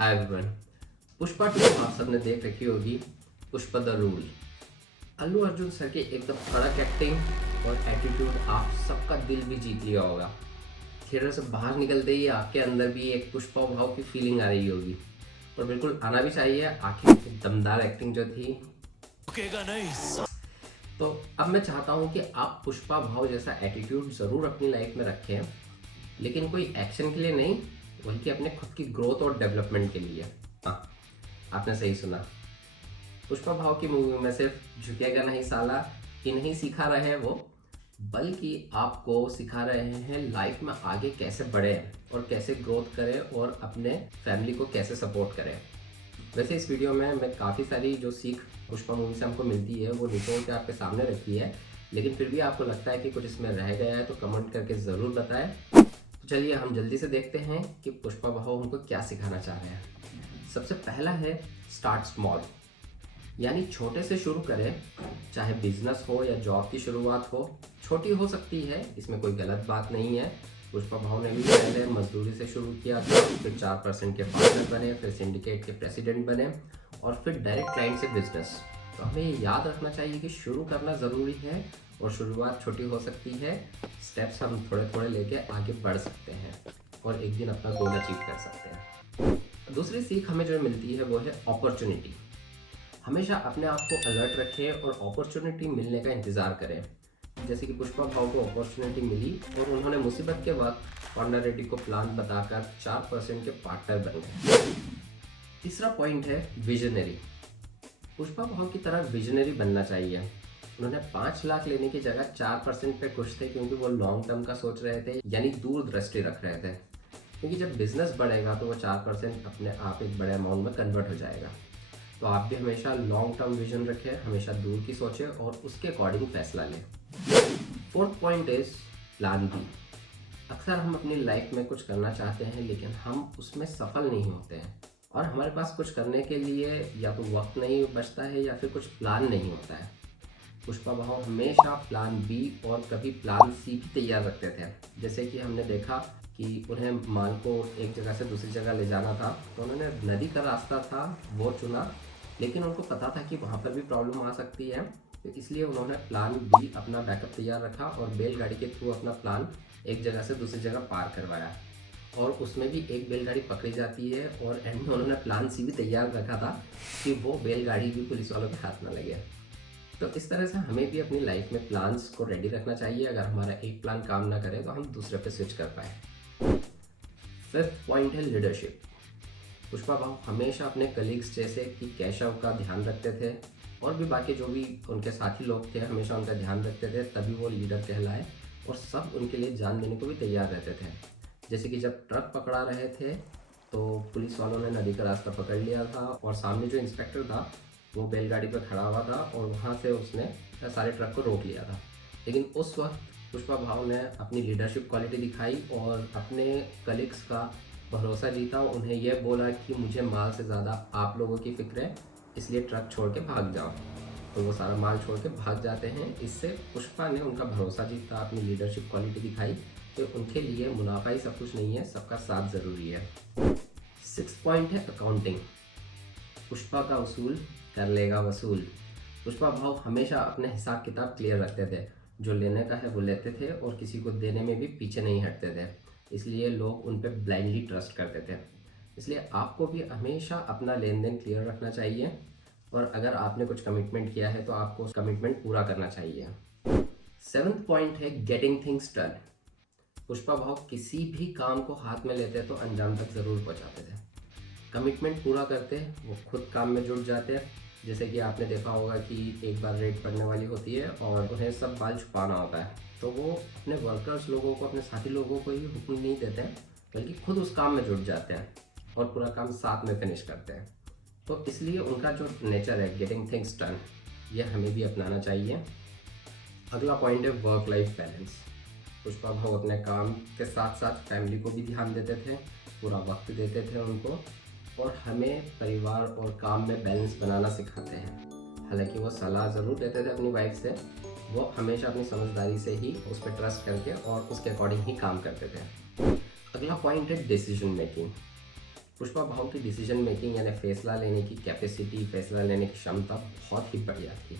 Hi everyone. Pushpa 2 आप सबने देख रखी होगी। Pushpa the rule. Allu Arjun sir की एकदम कड़क एक्टिंग और एटीट्यूड आप सबका दिल भी जीत लिया होगा। थिएटर से बाहर निकलते ही आपके अंदर भी एक पुष्पा भाव की फीलिंग आ रही होगी और बिल्कुल आना भी चाहिए। आखिर दमदार एक्टिंग जो थी रुकेगा नहीं। तो अब मैं चाहता हूँ कि आप पुष्पा भाव जैसा एटीट्यूड ज़रूर अपनी लाइफ में रखें, लेकिन कोई एक्शन के लिए नहीं, बल्कि अपने खुद की ग्रोथ और डेवलपमेंट के लिए। हाँ, आपने सही सुना। पुष्पा भाव की मूवी में सिर्फ झुकेगा नहीं साला ही नहीं सिखा रहे हैं वो, बल्कि आपको सिखा रहे हैं लाइफ में आगे कैसे बढ़े और कैसे ग्रोथ करें और अपने फैमिली को कैसे सपोर्ट करें। वैसे इस वीडियो में मैं काफ़ी सारी जो सीख पुष्पा मूवी से हमको मिलती है वो निचोड़ के आपके सामने रखी है, लेकिन फिर भी आपको लगता है कि कुछ इसमें रह गया है तो कमेंट करके ज़रूर बताएं। तो चलिए हम जल्दी से देखते हैं कि पुष्पा भाव हमको क्या सिखाना चाह रहे हैं। सबसे पहला है स्टार्ट स्मॉल, यानी छोटे से शुरू करें। चाहे बिजनेस हो या जॉब की शुरुआत हो, छोटी हो सकती है, इसमें कोई गलत बात नहीं है। पुष्पा भाव ने भी पहले मजदूरी से शुरू किया था, फिर 4% के पार्टनर बने, फिर सिंडिकेट के प्रेसिडेंट बने और फिर डायरेक्ट क्लाइंट से बिजनेस। तो हमें ये याद रखना चाहिए कि शुरू करना ज़रूरी है और शुरुआत छोटी हो सकती है। स्टेप्स हम थोड़े थोड़े लेके आगे बढ़ सकते हैं और एक दिन अपना गोल अचीव कर सकते हैं। दूसरी सीख हमें जो मिलती है वो है अपॉर्चुनिटी। हमेशा अपने आप को अलर्ट रखें और अपॉर्चुनिटी मिलने का इंतज़ार करें। जैसे कि पुष्पा भाव को अपॉर्चुनिटी मिली और उन्होंने मुसीबत के वक्त पांडा रेड्डी को प्लान बताकर 4% के पार्टनर बन गए। तीसरा पॉइंट है विजनरी। पुष्पा भाव की तरह विजनरी बनना चाहिए। उन्होंने 5 लाख लेने की जगह 4% पे खुश थे, क्योंकि वो लॉन्ग टर्म का सोच रहे थे, यानी दूरदृष्टि रख रहे थे। क्योंकि जब बिजनेस बढ़ेगा तो वो 4% अपने आप एक बड़े अमाउंट में कन्वर्ट हो जाएगा। तो आप भी हमेशा लॉन्ग टर्म विजन रखें, हमेशा दूर की सोचें और उसके अकॉर्डिंग फैसला लें। Fourth point is plan B. अक्सर हम अपनी लाइफ में कुछ करना चाहते हैं लेकिन हम उसमें सफल नहीं होते हैं और हमारे पास कुछ करने के लिए या तो वक्त नहीं बचता है या फिर कुछ प्लान नहीं होता है। पुष्पा भाव हमेशा प्लान बी और कभी प्लान सी भी तैयार रखते थे। जैसे कि हमने देखा कि उन्हें माल को एक जगह से दूसरी जगह ले जाना था, तो उन्होंने नदी का रास्ता था वो चुना, लेकिन उनको पता था कि वहाँ पर भी प्रॉब्लम आ सकती है, तो इसलिए उन्होंने प्लान बी अपना बैकअप तैयार रखा और बैलगाड़ी के थ्रू अपना प्लान एक जगह से दूसरी जगह पार करवाया। और उसमें भी एक बैलगाड़ी पकड़ी जाती है और एंड में उन्होंने प्लान सी भी तैयार रखा था कि वो बैलगाड़ी भी पुलिस वालों के हाथ में लगे। तो इस तरह से हमें भी अपनी लाइफ में प्लान्स को रेडी रखना चाहिए। अगर हमारा एक प्लान काम ना करे तो हम दूसरे पे स्विच कर पाए। फिफ्थ पॉइंट है लीडरशिप। पुष्पा भाव हमेशा अपने कलीग्स जैसे कि केशव का ध्यान रखते थे और भी बाकी जो भी उनके साथी लोग थे हमेशा उनका ध्यान रखते थे, तभी वो लीडर कहलाए और सब उनके लिए जान देने को भी तैयार रहते थे। जैसे कि जब ट्रक पकड़ा रहे थे तो पुलिस वालों ने नदी का रास्ता पकड़ लिया था और सामने जो इंस्पेक्टर था वो बैलगाड़ी पर खड़ा हुआ था और वहाँ से उसने सारे ट्रक को रोक लिया था। लेकिन उस वक्त पुष्पा भाव ने अपनी लीडरशिप क्वालिटी दिखाई और अपने कलीग्स का भरोसा जीता। उन्हें यह बोला कि मुझे माल से ज़्यादा आप लोगों की फिक्र है, इसलिए ट्रक छोड़ के भाग जाओ। तो वो सारा माल छोड़ के भाग जाते हैं। इससे पुष्पा ने उनका भरोसा जीता, अपनी लीडरशिप क्वालिटी दिखाई कि उनके लिए मुनाफा ही सब कुछ नहीं है, सबका साथ ज़रूरी है। 6 पॉइंट है अकाउंटिंग। पुष्पा का उसूल कर लेगा वसूल। पुष्पा भाव हमेशा अपने हिसाब किताब क्लियर रखते थे। जो लेने का है वो लेते थे और किसी को देने में भी पीछे नहीं हटते थे, इसलिए लोग उन पर ब्लाइंडली ट्रस्ट करते थे। इसलिए आपको भी हमेशा अपना लेन देन क्लियर रखना चाहिए और अगर आपने कुछ कमिटमेंट किया है तो आपको उस कमिटमेंट पूरा करना चाहिए। 7th पॉइंट है गेटिंग थिंग्स डन। पुष्पा भाव किसी भी काम को हाथ में लेते तो अंजाम तक ज़रूर पहुँचाते थे। कमिटमेंट पूरा करते, वो खुद काम में जुट जाते। जैसे कि आपने देखा होगा कि एक बार रेड पड़ने वाली होती है और उन्हें सब बाल छुपाना होता है, तो वो अपने वर्कर्स लोगों को, अपने साथी लोगों को ही हुक्म नहीं देते हैं, बल्कि खुद उस काम में जुट जाते हैं और पूरा काम साथ में फिनिश करते हैं। तो इसलिए उनका जो नेचर है गेटिंग थिंग्स डन, ये हमें भी अपनाना चाहिए। अगला पॉइंट है वर्क लाइफ बैलेंस। पुष्पा भाव अपने काम के साथ साथ फैमिली को भी ध्यान देते थे, पूरा वक्त देते थे उनको और हमें परिवार और काम में बैलेंस बनाना सिखाते हैं। हालांकि वो सलाह ज़रूर देते थे अपनी वाइफ से, वो हमेशा अपनी समझदारी से ही उस पर ट्रस्ट करके और उसके अकॉर्डिंग ही काम करते थे। अगला पॉइंट है डिसीजन मेकिंग। पुष्पा भाव की डिसीजन मेकिंग यानी फैसला लेने की कैपेसिटी, फैसला लेने की क्षमता बहुत ही बढ़िया थी।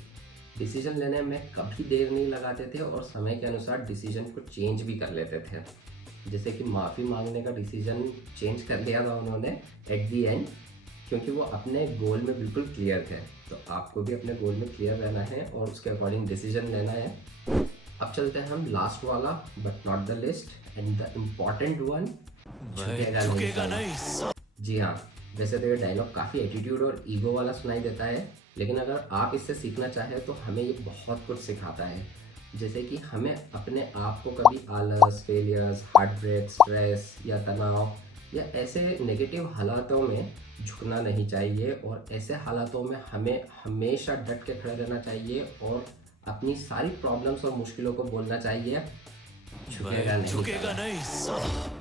डिसीजन लेने में कभी देर नहीं लगाते थे और समय के अनुसार डिसीजन को चेंज भी कर लेते थे। जैसे कि माफ़ी मांगने का डिसीजन चेंज कर लिया था उन्होंने एट दी एंड, क्योंकि वो अपने गोल में बिल्कुल क्लियर थे। तो आपको भी अपने गोल में क्लियर रहना है और उसके अकॉर्डिंग डिसीजन लेना है। अब चलते हैं हम लास्ट वाला but not the list and the important one, मैं झुकेगा नहीं साला। जी हाँ, वैसे तो ये डायलॉग काफ़ी एटीट्यूड और ईगो वाला सुनाई देता है, लेकिन अगर आप इससे सीखना चाहें तो हमें ये बहुत कुछ सिखाता है। जैसे कि हमें अपने आप को कभी आलस, फेलियर्स, हार्ट ब्रेक, स्ट्रेस या तनाव या ऐसे नेगेटिव हालातों में झुकना नहीं चाहिए, और ऐसे हालातों में हमें हमेशा डट के खड़े रहना चाहिए और अपनी सारी प्रॉब्लम्स और मुश्किलों को बोलना चाहिए, झुकेगा मैं नहीं झुकेगा साला। नहीं साला।